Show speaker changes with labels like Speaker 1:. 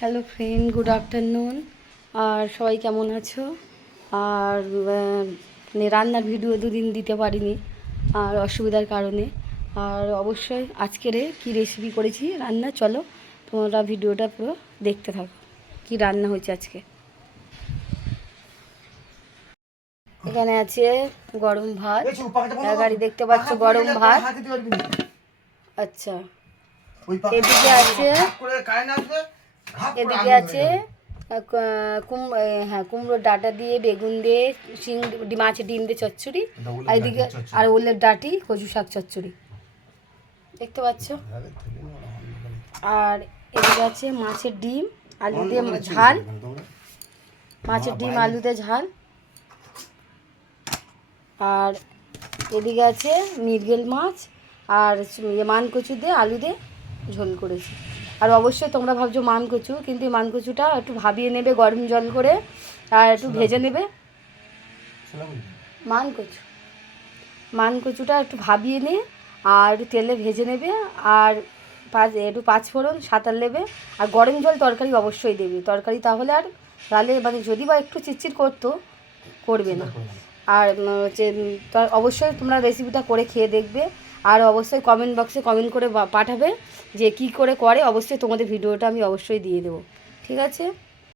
Speaker 1: Hello friend good afternoon আর সবাই কেমন আছো? আর মানে রান্নার ভিডিও দুদিন দিতে পারিনি আর অসুবিধার কারণে। আর অবশ্যই আজকেরে কি রেসিপি করেছি রান্না? চলো তোমরা ভিডিওটা পুরো দেখতে থাকো। কি রান্না হয়েছে আজকে? এখানে আছে গরম ভাত। গাড়ি দেখতে পাচ্ছ গরম ভাত। আচ্ছা। এদিকে আছে এদিকে আছে কুম হ্যাঁ কুমড়োর ডাটা দিয়ে বেগুন দিয়ে শিং মাছের ডিম দিয়ে চচ্চড়ি। আর এদিকে আর ওলের ডাটি কচু শাক চচ্চড়ি। দেখতে পাচ্ছ? আর এদিকে আছে মাছের ডিম আলু দিয়ে ঝাল। মাছের ডিম আলু দিয়ে ঝাল। আর এদিকে আছে মিরগেল মাছ আর ইয়ে মান কচু দিয়ে আলু দিয়ে ঝোল করেছি। আর অবশ্যই তোমরা ভাবছ মান কচু কিন্তু এই মান কচুটা একটু ভাবিয়ে নেবে গরম জল করে আর একটু ভেজে নেবে। মান কচু। মান কচুটা একটু ভাবিয়ে নিয়ে আর একটু তেলে ভেজে নেবে আর পাঁচ একটু পাঁচ ফোড়ন সাঁতার নেবে। আর গরম জল তরকারি অবশ্যই দেবে। তরকারি তাহলে আর তাহলে মানে যদি বা একটু চিটচিট করতো করবে না। আর হচ্ছে অবশ্যই তোমরা রেসিপিটা করে খেয়ে দেখবে। আর অবশ্যই কমেন্ট বক্সে কমেন্ট করে পাঠাবে যে কি করে করে। অবশ্যই তোমাদের ভিডিওটা আমি অবশ্যই দিয়ে দেবো। ঠিক আছে?